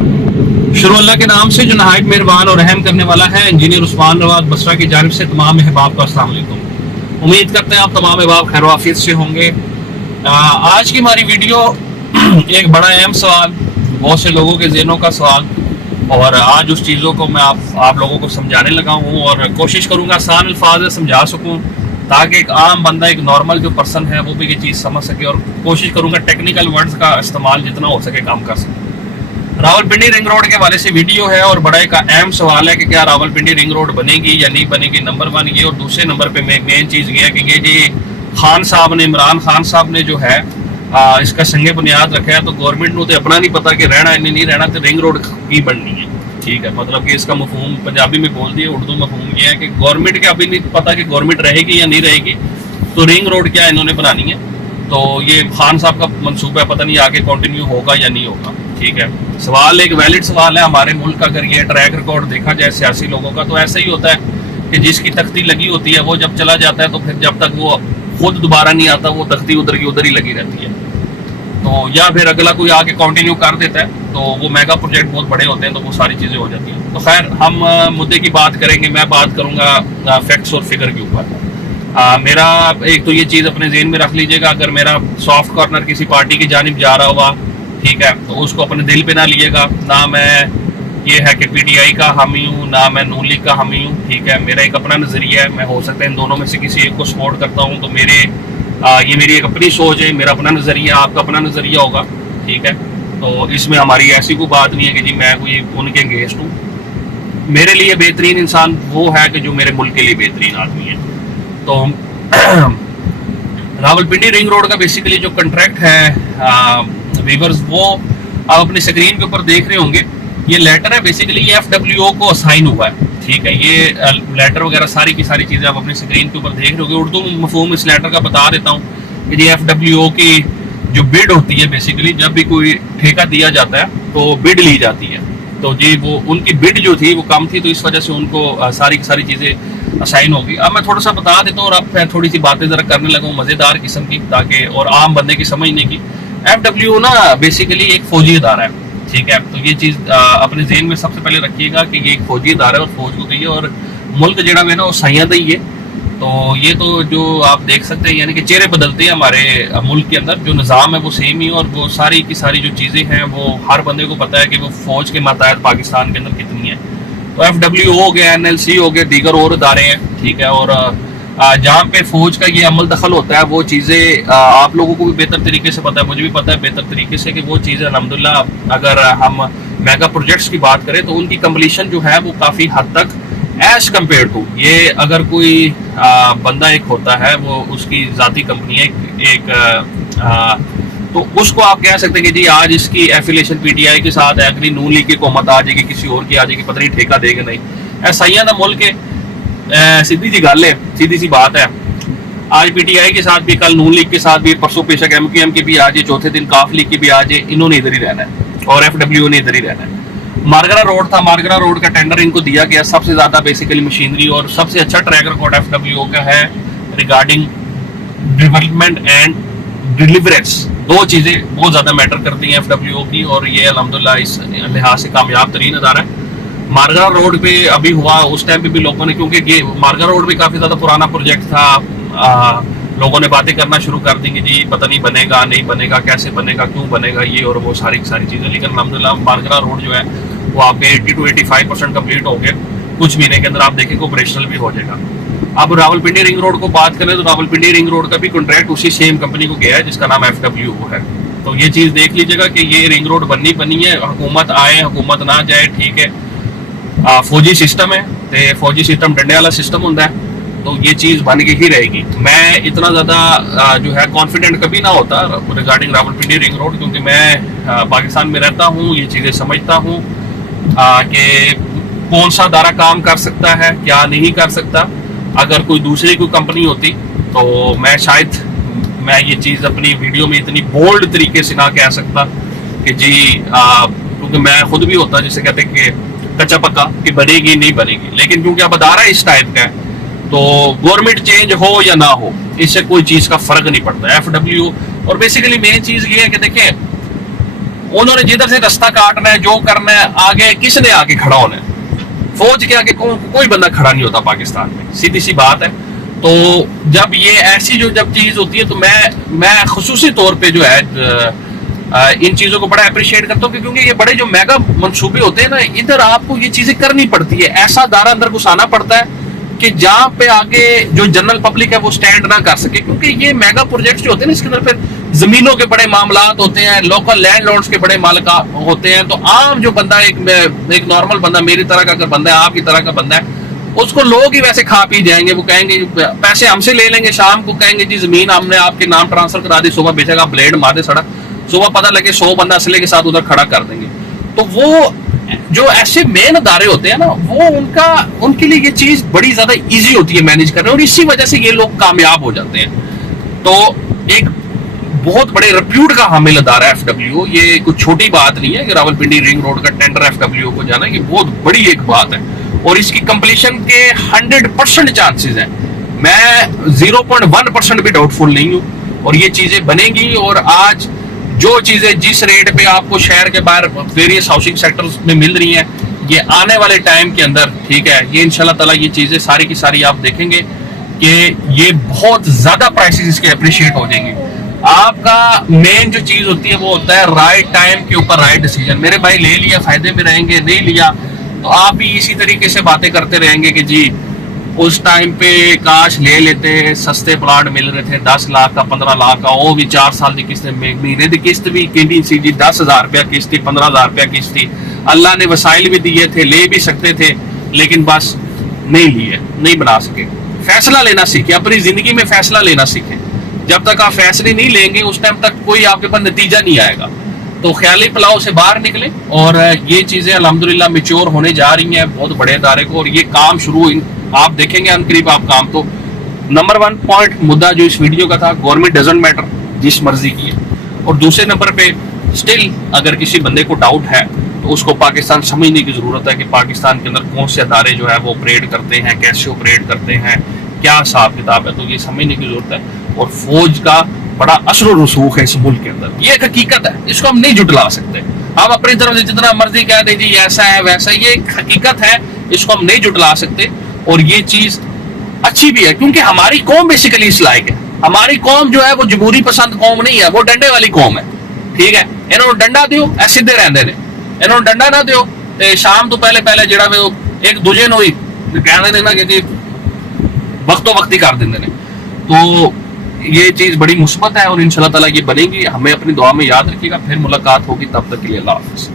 शुरू अल्लाह के नाम से जो नहायत मेहरबान और रहम करने वाला है। इंजीनियर उस्मान रवाद बसरा की जानिब से तमाम अहबाब को अस्सलाम वालेकुम। उम्मीद करते हैं आप तमाम अहबाब खैर वाफियत से होंगे। आज की हमारी वीडियो एक बड़ा अहम सवाल, बहुत से लोगों के ज़हनों का सवाल, और आज उस चीज़ों को मैं आप लोगों को समझाने लगा हूँ और कोशिश करूँगा आसान अल्फाज में समझा सकूँ ताकि एक आम बंदा, एक नॉर्मल जो पर्सन है वो भी ये चीज़ समझ सके, और कोशिश करूँगा टेक्निकल वर्ड्स का इस्तेमाल जितना हो सके कम कर सके। रावलपिंडी रिंग रोड के हवाले से वीडियो है और बड़ा एक अहम सवाल है कि क्या रावलपिंडी रिंग रोड बनेगी या नहीं बनेगी, नंबर 1 ये। और दूसरे नंबर पे मेन चीज़ ये है कि ये जी खान साहब ने, इमरान खान साहब ने जो है इसका संगे बुनियाद रखा है, तो गवर्नमेंट को तो अपना नहीं पता कि रहना है नहीं रहना, तो रिंग रोड की बननी है। ठीक है, मतलब कि इसका मफहूम पंजाबी में बोल दिए, उर्दू मफहूम ये है कि गवर्नमेंट के अभी नहीं पता कि गवर्नमेंट रहेगी या नहीं रहेगी, तो रिंग रोड क्या इन्होंने बनानी है। तो ये खान साहब का मनसूबा है, पता नहीं आगे कंटिन्यू होगा या नहीं होगा। ठीक है, सवाल एक वैलिड सवाल है हमारे मुल्क का। अगर ये ट्रैक रिकॉर्ड देखा जाए सियासी लोगों का, तो ऐसा ही होता है कि जिसकी तख्ती लगी होती है वो जब चला जाता है तो फिर जब तक वो खुद दोबारा नहीं आता वो तख्ती उधर की उधर ही लगी रहती है। तो या फिर अगला कोई आगे कंटिन्यू कर देता है, तो वो मेगा प्रोजेक्ट बहुत बड़े होते हैं, तो वो सारी चीज़ें हो जाती हैं। तो खैर हम मुद्दे की बात करेंगे, मैं बात करूँगा फैक्ट्स और फिगर के ऊपर। मेरा एक तो ये चीज़ अपने ज़हन में रख लीजिएगा, अगर मेरा सॉफ्ट कॉर्नर किसी पार्टी की जानिब जा रहा हुआ, ठीक है, तो उसको अपने दिल पे ना लीजिएगा। ना मैं ये है कि पीटीआई का हामी हूँ, ना मैं नून लीग का हामी हूँ। ठीक है, मेरा एक अपना नज़रिया है, मैं हो सकता है इन दोनों में से किसी एक को सपोर्ट करता हूँ, तो ये मेरी एक अपनी सोच है, मेरा अपना नज़रिया, आपका अपना नज़रिया होगा। ठीक है, तो इसमें हमारी ऐसी कोई बात नहीं है कि जी मैं कोई उनके अगेंस्ट हूँ। मेरे लिए बेहतरीन इंसान वो है कि जो मेरे मुल्क के लिए बेहतरीन आदमी है। तो रावलपिंडी रिंग रोड का बेसिकली जो कॉन्ट्रैक्ट है वीवर्स, वो आप अपनी स्क्रीन के ऊपर देख रहे होंगे। ये लेटर है, बेसिकली ये FWO को असाइन हुआ है। ठीक है, ये लेटर वगैरह सारी की सारी चीज़ें आप अपनी स्क्रीन के ऊपर देख रहे होंगे। उर्दू मफहूम इस लेटर का बता देता हूँ कि ये FWO की जो बिड होती है, बेसिकली जब भी कोई ठेका दिया जाता है तो बिड ली जाती है। तो जी वो उनकी बिड जो थी वो कम थी, तो इस वजह से उनको सारी की सारी चीज़ें असाइन होगी। अब मैं थोड़ा सा बता देता हूँ और अब मैं थोड़ी सी बातें ज़रा करने लगा हूँ मज़ेदार किस्म की, ताकि और आम बंदे की समझने की। FWO ना बेसिकली एक फौजी इदारा है। ठीक है, तो ये चीज़ अपने ज़हन में सबसे पहले रखिएगा कि ये एक फौजी इदारा है और फौज को गई है, और मुल्क जड़ा है ना वो सैयद ही है। तो ये तो जो आप देख सकते हैं, यानी कि चेहरे बदलते हैं हमारे मुल्क के अंदर, जो निज़ाम है वो सेम ही, और वो सारी की सारी जो चीज़ें हैं वो हर बंदे को पता है कि वो फ़ौज के मातहत पाकिस्तान के अंदर कितनी है। तो FWO हो गया, NLC हो गए, दीगर और इदारे हैं। ठीक है, और जहाँ पे फौज का ये अमल दखल होता है वो चीज़ें आप लोगों को भी बेहतर तरीके से पता है, मुझे भी पता है बेहतर तरीके से, कि वो चीज़ें अल्हम्दुलिल्लाह अगर हम मेगा प्रोजेक्ट्स की बात करें तो उनकी कम्प्लीशन जो है वो काफ़ी हद तक एज कम्पेयर टू ये, अगर कोई बंदा एक होता है वो उसकी ज़ाती कंपनी है एक तो उसको आप कह सकते हैं कि जी आज इसकी एफिलेशन PTI के साथ है, अगली नून लीग की हुकूमत आ जाएगी, किसी और की आ जाएगी, पता नहीं ठेका देगा नहीं। ऐसा ही है ना मुल्क के, सीधी सी गल है, सीधी सी बात है। आज PTI के साथ भी, कल नून लीग के साथ भी, परसों पेशक MQM की भी आ जाए, चौथे दिन काफ लीग की भी आ जाए, इन्होंने इधर ही रहना है और FWO ने इधर ही रहना है। मारगरा रोड था, मारगरा रोड का टेंडर इनको दिया गया, सबसे ज़्यादा बेसिकली मशीनरी और सबसे अच्छा ट्रैक रिकॉर्ड FWO का है रिगार्डिंग डेवलपमेंट एंड डिलीवरेंस। दो चीज़ें बहुत ज़्यादा मैटर करती हैं FWO की, और ये अल्हम्दुलिल्लाह इस लिहाज से कामयाब तरीन अदारा है। मारगरा रोड पे अभी हुआ, उस टाइम पे भी लोगों ने, क्योंकि ये मारगरा रोड भी काफ़ी ज़्यादा पुराना प्रोजेक्ट था, लोगों ने बातें करना शुरू कर दी कि जी पता नहीं बनेगा नहीं बनेगा, कैसे बनेगा, क्यों बनेगा, ये और वो सारी चीज़ें। लेकिन अल्हम्दुलिल्लाह मारगरा रोड जो है वो आपके 80 to 85% कम्प्लीट हो गया, कुछ महीने के अंदर आप देखेंगे ऑपरेशनल भी हो जाएगा। अब रावलपिंडी रिंग रोड को बात करें तो रावलपिंडी रिंग रोड का भी कॉन्ट्रैक्ट उसी सेम कंपनी को गया है जिसका नाम FWO है। तो ये चीज़ देख लीजिएगा कि ये रिंग रोड बनी है, हुकूमत आए हुकूमत ना जाए, ठीक है। फौजी सिस्टम है, तो फौजी सिस्टम डंडे वाला सिस्टम होता है, तो ये चीज़ बन के ही रहेगी। मैं इतना ज़्यादा जो है कॉन्फिडेंट कभी ना होता रिगार्डिंग रावलपिंडी रिंग रोड, क्योंकि मैं पाकिस्तान में रहता हूँ, ये चीज़ें समझता हूँ कि कौन सा दारा काम कर सकता है, क्या नहीं कर सकता। अगर कोई दूसरी कोई कंपनी होती तो मैं शायद ये चीज़ अपनी वीडियो में इतनी बोल्ड तरीके से ना कह सकता कि जी क्योंकि मैं खुद भी होता जिसे कहते हैं कि कच्चा पक्का कि बनेगी नहीं बनेगी। लेकिन क्योंकि अब अदारा इस टाइप का है तो गवर्नमेंट चेंज हो या ना हो इससे कोई चीज़ का फ़र्क नहीं पड़ता। FWO और बेसिकली मेन चीज़ ये है कि देखिए انہوں نے جدھر سے رستہ کاٹنا ہے, جو کرنا ہے, آگے کس نے آگے کھڑا ہونا ہے؟ فوج کے آگے کوئی بندہ کھڑا نہیں ہوتا پاکستان میں, سیدھی سی بات ہے. تو جب یہ ایسی جب چیز ہوتی ہے تو میں خصوصی طور پہ جو ہے ان چیزوں کو بڑا اپریشیٹ کرتا ہوں, کیونکہ یہ بڑے جو میگا منصوبے ہوتے ہیں نا, ادھر آپ کو یہ چیزیں کرنی پڑتی ہے, ایسا دارہ اندر گھسانا پڑتا ہے کہ جہاں پہ آگے جو جنرل پبلک ہے وہ سٹینڈ نہ کر سکے, کیونکہ یہ میگا پروجیکٹس جو ہوتے ہیں نا, اس کے اندر پھر زمینوں کے بڑے معاملات ہوتے ہیں, لوکل لینڈ لارڈز کے بڑے مالک ہوتے ہیں. تو عام جو بندہ ایک نارمل بندہ, میری طرح کا اگر بندہ ہے, آپ کی طرح کا بندہ ہے, اس کو لوگ ہی ویسے کھا پی جائیں گے. وہ کہیں گے پیسے ہم سے لے لیں گے, شام کو کہیں گے جی زمین ہم نے آپ کے نام ٹرانسفر کرا دی, صبح بیچے گا بلیڈ مار دے سڑک, صبح پتہ لگے 100 بندہ اسلحے کے ساتھ ادھر کھڑا کر دیں گے. تو وہ جو ایسے مین ادارے ہوتے ہیں نا, وہ ان کے لیے یہ چیز بڑی زیادہ ایزی ہوتی ہے مینیج کرنا, اور اسی وجہ سے یہ لوگ کامیاب ہو جاتے ہیں. تو ایک بہت بڑے ریپیوٹ کا حامل ادارہ ہے FWO. یہ کوئی چھوٹی بات نہیں ہے کہ راولپنڈی رنگ روڈ کا ٹینڈر FWO کو جانا, یہ بہت بڑی ایک بات ہے, اور اس کی کمپلیشن کے 100% چانسز ہیں. میں 0.1% بھی ڈاؤٹ فل نہیں ہوں, اور یہ چیزیں بنیں گی. اور آج جو چیزیں جس ریٹ پہ آپ کو شہر کے باہر ویریس ہاؤسنگ سیکٹرز میں مل رہی ہیں, یہ آنے والے ٹائم کے اندر, ٹھیک ہے, یہ انشاءاللہ تعالیٰ یہ چیزیں ساری کی ساری آپ دیکھیں گے کہ یہ بہت زیادہ پرائسز اس کے اپریشیٹ ہو جائیں گے. آپ کا مین جو چیز ہوتی ہے وہ ہوتا ہے رائٹ ٹائم کے اوپر رائٹ ڈیسیجن. میرے بھائی لے لیا فائدے میں رہیں گے, نہیں لیا تو آپ بھی اسی طریقے سے باتیں کرتے رہیں گے کہ جی اس ٹائم پہ کاش لے لیتے, سستے پلاٹ مل رہے تھے 10 لاکھ کا 15 لاکھ کا, وہ بھی 4 سال کی قسط, مہینے کی قسط بھی کہنی سی جی 10,000 روپیہ قسط تھی, 15,000 روپیہ قسط تھی. اللہ نے وسائل بھی دیے تھے, لے بھی سکتے تھے, لیکن بس نہیں لیے, نہیں بنا سکے. فیصلہ لینا سیکھیں, اپنی زندگی میں فیصلہ لینا سیکھیں. جب تک آپ فیصلے نہیں لیں گے اس ٹائم تک کوئی آپ کے پاس نتیجہ نہیں آئے گا. تو خیالی پلاؤ سے باہر نکلیں, اور یہ چیزیں الحمدللہ میچور ہونے جا رہی ہیں بہت بڑے ادارے کو, اور یہ کام شروع آپ دیکھیں گے ان قریب آپ کام. تو نمبر 1 پوائنٹ مدعا جو اس ویڈیو کا تھا, گورنمنٹ ڈزنٹ میٹر, جس مرضی کی ہے. اور دوسرے نمبر پہ اسٹل اگر کسی بندے کو ڈاؤٹ ہے تو اس کو پاکستان سمجھنے کی ضرورت ہے کہ پاکستان کے اندر کون سے ادارے جو ہے وہ آپریٹ کرتے ہیں, کیسے آپریٹ کرتے ہیں, کیا حساب کتاب ہے. تو یہ سمجھنے کی ضرورت ہے. اور فوج کا بڑا اثر و رسوخ ہے اس ملک کے اندر, یہ ایک حقیقت ہے, اس کو ہم نہیں جھٹلا سکتے. ہم اپنی طرف سے جتنا مرضی کہہ دیں جی ایسا ہے ویسا, یہ ایک حقیقت ہے, اس کو ہم نہیں جھٹلا سکتے. اور یہ چیز اچھی بھی ہے کیونکہ ہماری قوم بیسیکلی اس لائق ہے. ہماری قوم جو ہے وہ جمہوری پسند قوم نہیں ہے, وہ ڈنڈے والی قوم ہے, ٹھیک ہے. انہوں نے ڈنڈا دیو ایسے سیدھے رہندے نے, انہوں نے ڈنڈا نہ دیو تے شام تو پہلے جڑا وہ ایک دوجے نو ہی کہندے نے نا کہ وقتوں وقتی کر دیندے نے. تو یہ چیز بڑی مثبت ہے, اور انشاءاللہ تعالیٰ یہ بنے گی. ہمیں اپنی دعا میں یاد رکھیے گا. پھر ملاقات ہوگی, تب تک کے لیے اللہ حافظ.